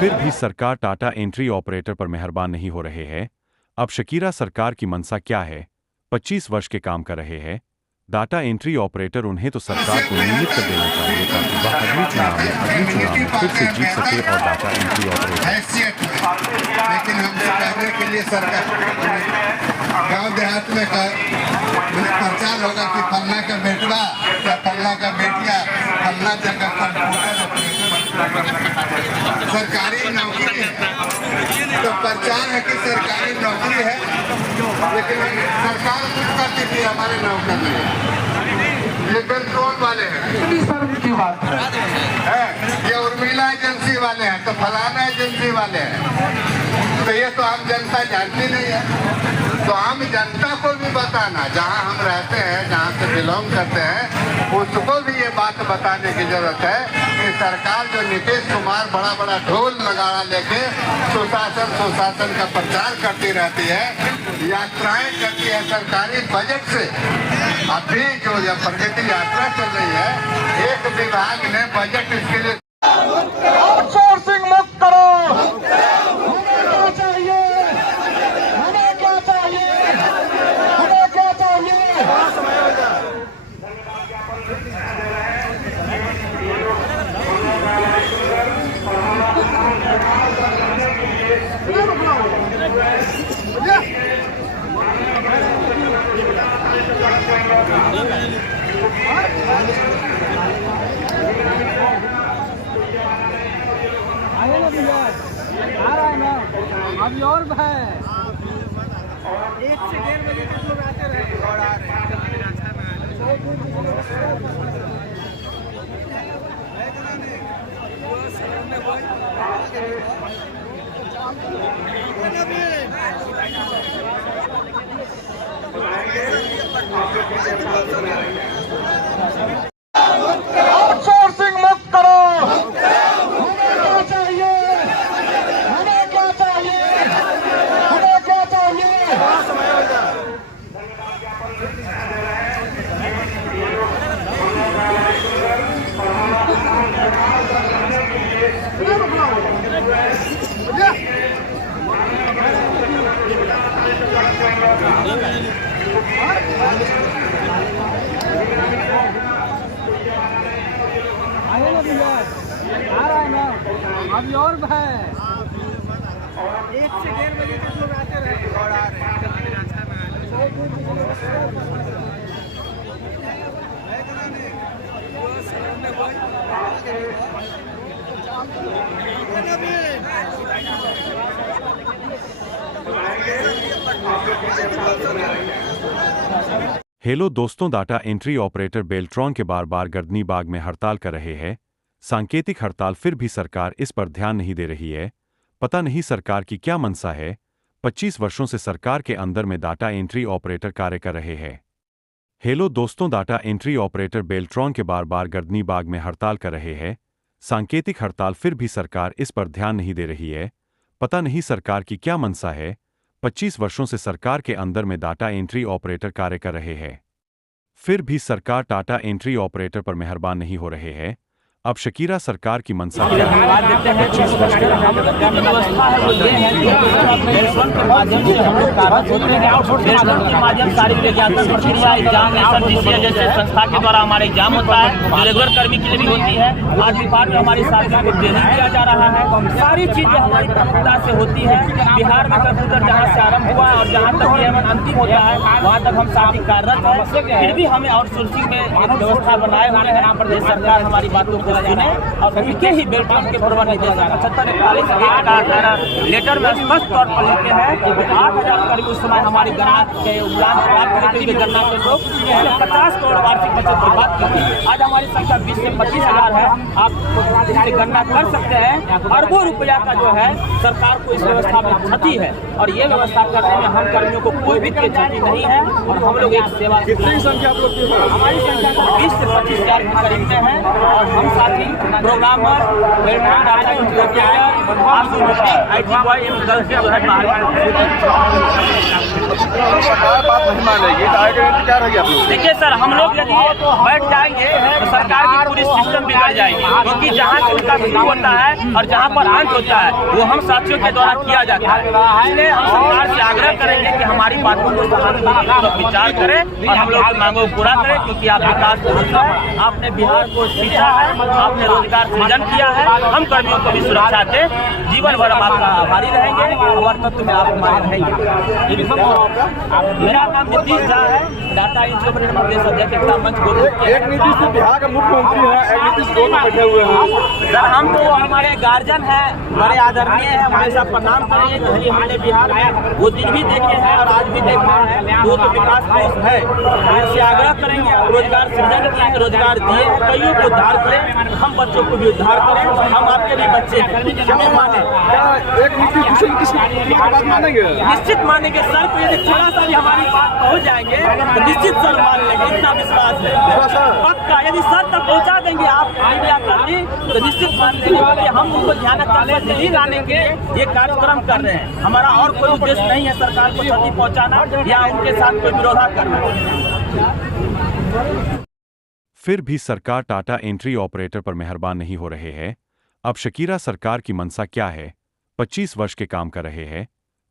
फिर भी सरकार टाटा एंट्री ऑपरेटर पर मेहरबान नहीं हो रहे हैं। अब शकीरा सरकार की मंशा क्या है? 25 वर्ष के काम कर रहे हैं डाटा एंट्री ऑपरेटर, उन्हें तो सरकार को नियमित कर देना चाहिए ताकि वह अगले चुनाव में फिर से जीत सके और डाटा एंट्री ऑपरेटर। लेकिन हमसे कहने के लिए सरकार गांव देहात में प्रचार होगा कि फलना का बेटवा या फलना का बेटिया फलना जगह पर सरकारी नौकरी है, तो प्रचार है कि सरकारी नौकरी है, लेकिन सरकार कुछ करती थी हमारे नौकर में। ये बेलट्रॉन वाले हैं, शर्म की बात है। ये उर्मिला एजेंसी वाले हैं, तो फलाना एजेंसी वाले हैं, तो ये तो आम जनता जानती नहीं है। तो आम जनता को भी बताना, जहाँ हम रहते हैं, जहाँ से बिलोंग करते हैं, उसको भी ये बात बताने की जरूरत है कि सरकार जो नीतीश कुमार बड़ा बड़ा ढोल नगाड़ा लेके सुशासन का प्रचार करती रहती है, यात्राएं करती है सरकारी बजट से। अभी जो यह प्रगति यात्रा चल रही है, एक विभाग ने बजट इसके लिए आउटसोर्सिंग मुक्त करो। आ रहा है ना अभी और है 1 से 1.5 बजे तक लोग आते रहे और आ रहे हैं। आउटसोर्सिंग मुक्त करो। आ रहा है ना अभी और है 1 से 1.5 बजे तक लोग आते रहे और आ रहे हैं। हेलो दोस्तों, डाटा एंट्री ऑपरेटर बेल्ट्रॉन के बार गर्दनी बाग में हड़ताल कर रहे हैं। सांकेतिक हड़ताल, फिर भी सरकार इस पर ध्यान नहीं दे रही है। पता नहीं सरकार की क्या मंशा है। 25 वर्षों से सरकार के अंदर में डाटा एंट्री ऑपरेटर कार्य कर रहे हैं। हेलो दोस्तों, डाटा एंट्री ऑपरेटर बेल्ट्रॉन के बार गर्दनी बाग में हड़ताल कर रहे हैं। सांकेतिक हड़ताल, फिर भी सरकार इस पर ध्यान नहीं दे रही है। पता नहीं सरकार की क्या मंशा है। 25 वर्षों से सरकार के अंदर में डाटा एंट्री ऑपरेटर कार्य कर रहे हैं। फिर भी सरकार टाटा एंट्री ऑपरेटर पर मेहरबान नहीं हो रहे हैं। अब शकीरा सरकार की मंशा क्या है? 25 वर्ष के संस्था के द्वारा हमारा एग्जाम होता है, रेगुलर कर्मी के लिए भी होती है। आज विभाग में हमारी साथियों को ट्रेनिंग दिया जा रहा है। सारी चीजें हमारी प्रमुखता से होती है। बिहार में कंप्यूटर जहाँ से आरंभ हुआ और जहाँ तक ये अंतिम होता है, वहाँ तक हम साथी कार्यरत हैं। फिर भी हमें आउटसोर्सिंग में व्यवस्था बनाए हुए हैं। सरकार हमारी बातों को सुने और उनके ही बेल्ट्रॉन के पूर्व निर्देशक 7541 लेटर में स्पष्ट तौर पर लिखे हैं कि 8000 करीब उस समय हमारी गणना के उड़ान प्राप्त करके गणना के लोग 50 करोड़ वार्षिक बचत की बात की थी। आज हमारी संख्या 20 से 25,000 है। आप इससे गणना कर सकते हैं। अरबों रुपया का जो है सरकार को इस व्यवस्था में क्षति है और ये व्यवस्था करने में हम कर्मियों को कोई भी क्षति नहीं है। और हम लोग एक सेवा, कितनी संख्या आप लोग? हमारी संख्या 20 से 25,000 के करीब में है और हम साथी प्रोग्रामर, IT बॉय एवं गर्ल्स जो है बात नहीं मानेगी तो आगे क्या रहेगी आप लोग? देखिए सर, हम लोग यदि बैठ जाएंगे तो सरकार की पूरी सिस्टम बिगड़ जाएगी, क्योंकि जहाँ से उनका शुरू होता है और जहाँ पर अंत होता है वो हम साथियों के द्वारा किया जाता है। इसलिए हम सरकार से आग्रह करेंगे कि हमारी बातों को सहानुभूतिपूर्वक विचार करें और हम लोग की मांगों को पूरा करें, क्योंकि आप विकास को है, आपने बिहार को सींचा है, आपने रोजगार सृजन किया है, हम कर्मियों को भी सुरक्षा दें, जीवन भर हम आपका आभारी रहेंगे और तत्व में आप हमारे रहेंगे। मेरा नाम नीतीश झा है, डाटा एंट्री ऑपरेटर प्रदेश अध्यक्ष एकता मंच गोलू। एक नीतीश से बिहार का मुख्यमंत्री है, एक नीतीश दोनों बैठे हुए हैं। सर, हम तो हमारे गार्जियन हैं, बड़े आदरणीय हैं, हमारे साथ प्रणाम करेंगे। कहीं हमने बिहार में वो दिन भी देखे हैं और आज भी देखा है, वो तो विकास कोष है। इससे आग्रह करेंगे, रोजगार सृजन किए, रोजगार दिए, कईयों को उद्धार करें, हम बच्चों को भी उद्धार करें, हम आपके भी बच्चे हमें माने। एक नीतीश की बात मानेंगे? निश्चित मानेंगे सर, को यदि थोड़ा सा भी हमारी बात पहुंच जाएंगे तो निश्चित सर मान लेंगे, इतना विश्वास है पक्का। यदि सर तक पहुंचा देंगे आप मीडिया कर्मी तो निश्चित मान लेंगे, क्योंकि हम उनको ध्यान नहीं लाने के ये कार्यक्रम कर रहे हैं। हमारा और कोई उद्देश्य नहीं है सरकार को क्षति पहुंचाना या उनके साथ कोई विरोधा करना। फिर भी सरकार टाटा एंट्री ऑपरेटर पर मेहरबान नहीं हो रहे हैं। अब शकीरा सरकार की मंशा क्या है? 25 वर्ष के काम कर रहे हैं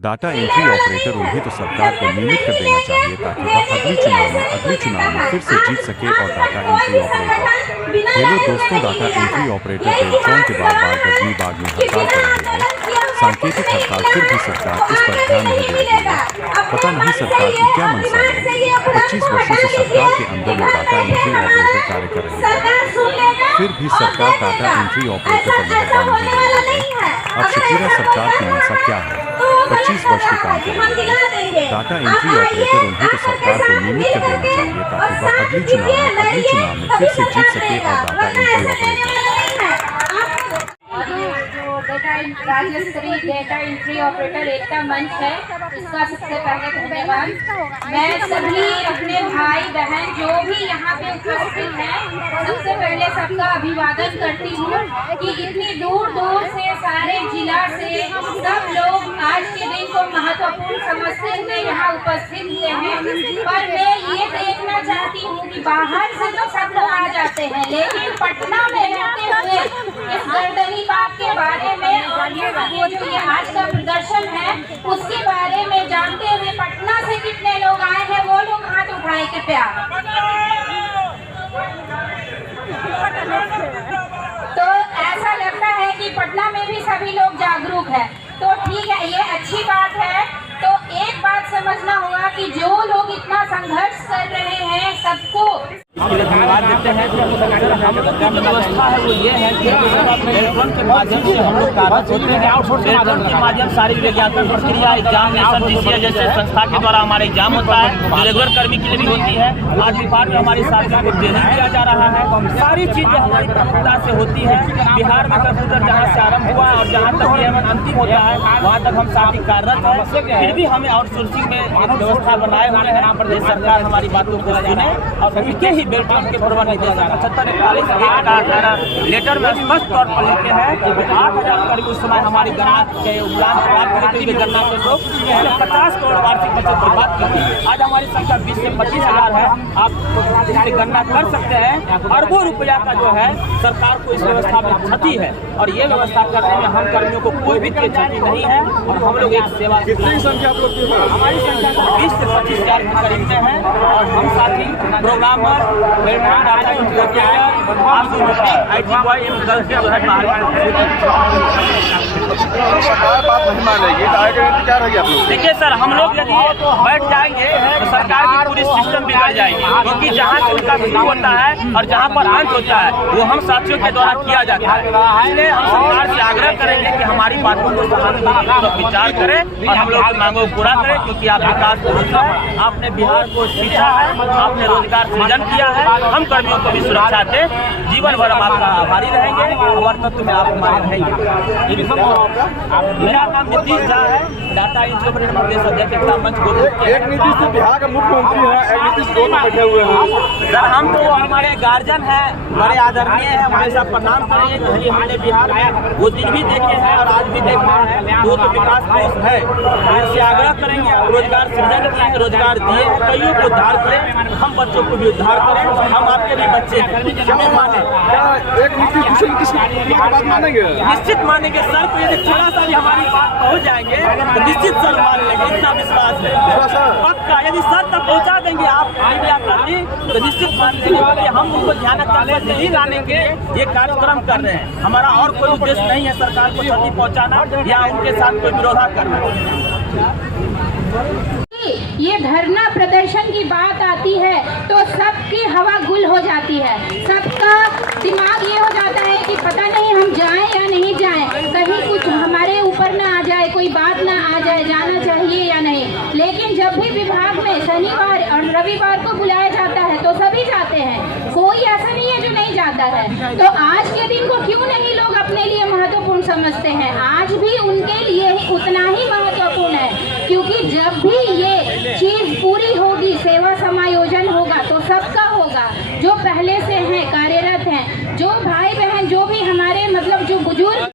डाटा एंट्री ऑपरेटर, उन्हें तो सरकार को नियमित कर देना चाहिए ताकि वह अगली चुनाव में फिर से जीत सके और डाटा एंट्री ऑपरेटर। हेलो दोस्तों, डाटा एंट्री ऑपरेटर बेल्ट्रॉन के बार गजनी बाग में हड़ताल कर रहे हैं। सांकेतिक हड़ताल, फिर भी सरकार इस पर ध्यान नहीं दे रही है। पता नहीं सरकार की क्या मंशा है। 25 वर्षों से सरकार के अंदर में डाटा एंट्री ऑपरेटर कार्य कर रहे हैं, फिर भी सरकार टाटा एंट्री ऑपरेटर पर मेहरबान नहीं हो रही है। अब शकीरा सरकार की मंशा क्या है? 25 वर्ष के काम कर रहे हैं डाटा एंट्री ऑपरेटर, उन्हें तो सरकार को नियमित कर देना चाहिए ताकि वह अगली चुनाव में फिर से जीत सके और डाटा एंट्री ऑपरेटर। राज्य स्तरीय डेटा एंट्री ऑपरेटर एकता मंच है, इसका सबसे पहले धन्यवाद। मैं सभी अपने भाई बहन जो भी यहाँ पे उपस्थित हैं, सबसे पहले सबका अभिवादन करती हूँ कि इतनी दूर दूर से सारे जिला से सब लोग आज के दिन को महत्वपूर्ण समझते हुए यहाँ उपस्थित हुए हैं। पर मैं ये देखना चाहती हूँ कि बाहर से तो सब लोग आ जाते हैं, लेकिन पटना में रहते हुए इस गर्दनी बाग के बारे में और जो ये आज का प्रदर्शन है उसके बारे में जानते हुए पटना से कितने लोग आए हैं, वो लोग हाथ उठाए के प्यार। तो ऐसा लगता है कि पटना में भी सभी लोग जागरूक हैं, तो ठीक है, ये अच्छी बात है। तो एक बात समझना होगा कि जो लोग इतना संघर्ष कर रहे हैं सबको धन्यवाद देते हैं। हम लोग की जो व्यवस्था है वो ये है कि इलेक्ट्रॉन के माध्यम से हम लोग कार्य होते हैं। इलेक्ट्रॉन के माध्यम सारी विज्ञापन प्रक्रिया, एग्जामिनेशन, DCA जैसे संस्था के द्वारा हमारे एग्जाम होता है, जो रेगुलर कर्मी के लिए भी होती है। आज विभाग में हमारी साथियों को ट्रेनिंग दिया जा रहा है। सारी चीजें हमारी प्रमुखता से होती है। बिहार में कंप्यूटर जहाँ से आरम्भ हुआ और जहाँ तक ये अंतिम होता है वहाँ तक हम साथी कार्यरत हैं। फिर भी हमें आउटसोर्सिंग में एक व्यवस्था बनाए हुए हैं, प्रदेश सरकार हमारी बातों को सुने और उनके ही बेल्ट्रॉन के पूर्व निदेशक 7541 का लेटर में स्पष्ट तौर पर लिखे हैं कि 8,000 करीब उस समय हमारी गणना के उड़ान प्राप्त करते हुए गणना के लोग 50 करोड़ वार्षिक बचत की बात की थी। आज हमारी संख्या 20 से 25,000 है। आप इससे गणना कर सकते हैं। अरबों रुपया का जो है सरकार को इस व्यवस्था में क्षति है और ये व्यवस्था करने में हम कर्मियों को कोई भी क्षति नहीं है और हम लोग एक सेवा। कितनी संख्या आप लोग की है? हमारी संख्या 20 से 25,000 के करीब में है और हम साथी programmer, data entry operator, IT boy एवं गर्ल्स जो है बात नहीं मानेगी तो आगे क्या रहेगी आप लोग? देखिए सर, हम लोग यदि बैठ जाएंगे तो सरकार की पूरी सिस्टम बिगड़ जाएगी, क्योंकि जहाँ से उनका शुरू होता है और जहाँ पर अंत होता है वो हम साथियों के द्वारा किया जाता है। इसलिए हम सरकार से आग्रह करेंगे कि हमारी बातों को सहानुभूतिपूर्वक विचार करें और हम लोग की मांगों को पूरा करें, क्योंकि आप विकास को है, आपने बिहार को सींचा है, आपने रोजगार सृजन किया है, हम कर्मियों को भी सुरक्षा दें, जीवन भर हम आपका आभारी रहेंगे और तत्व में आप हमारे रहेंगे। मेरा नाम नीतीश झा है, डाटा एंट्री ऑपरेटर प्रदेश अध्यक्ष एकता मंच गोलू। एक नीतीश से बिहार का मुख्यमंत्री है, एक नीतीश दोनों बैठे हुए हैं। सर, हम तो हमारे गार्जियन हैं, बड़े आदरणीय हैं, हमारे साथ प्रणाम करेंगे। कहीं हमने बिहार में वो दिन भी देखे हैं और आज भी देखना है, वो तो विकास कोष है, इससे आग्रह करेंगे रोजगार सृजन किए, रोजगार दिए, कईयों को उद्धार करें, हम बच्चों को भी उद्धार करें, हम आपके भी बच्चे हैं, हमें माने। एक किसी बात मानेंगे? निश्चित मानेंगे सर, तो यदि थोड़ा सा भी हमारी बात पहुँच जाएंगे तो निश्चित सर मान लेंगे, इतना विश्वास है पक्का। यदि सर तक पहुँचा देंगे आप मीडिया कर्मी तो निश्चित मान लेंगे कि हम उनको ध्यान नहीं लाने के ये कार्यक्रम कर रहे हैं। हमारा और कोई उद्देश्य नहीं है सरकार को क्षति पहुँचाना या उनके साथ कोई विरोधा करना। ये धरना प्रदर्शन की बात आती है तो सबकी हवा गुल हो जाती है, सबका दिमाग ये हो जाता है कि पता नहीं हम जाएं या नहीं जाएं, कहीं कुछ हमारे ऊपर ना आ जाए, कोई बात ना आ जाए, जाना चाहिए या नहीं। लेकिन जब भी विभाग में शनिवार और रविवार को बुलाया जाता है तो सभी जाते हैं, कोई ऐसा नहीं है जो नहीं जाता है। तो आज के दिन को क्यों नहीं लोग अपने लिए महत्वपूर्ण समझते हैं? आज भी उनके लिए उतना ही महत्वपूर्ण है, क्योंकि जब भी ये चीज पूरी होगी, सेवा समायोजन होगा तो सबका होगा, जो पहले से हैं कार्यरत हैं, जो भाई बहन, जो भी हमारे मतलब जो बुजुर्ग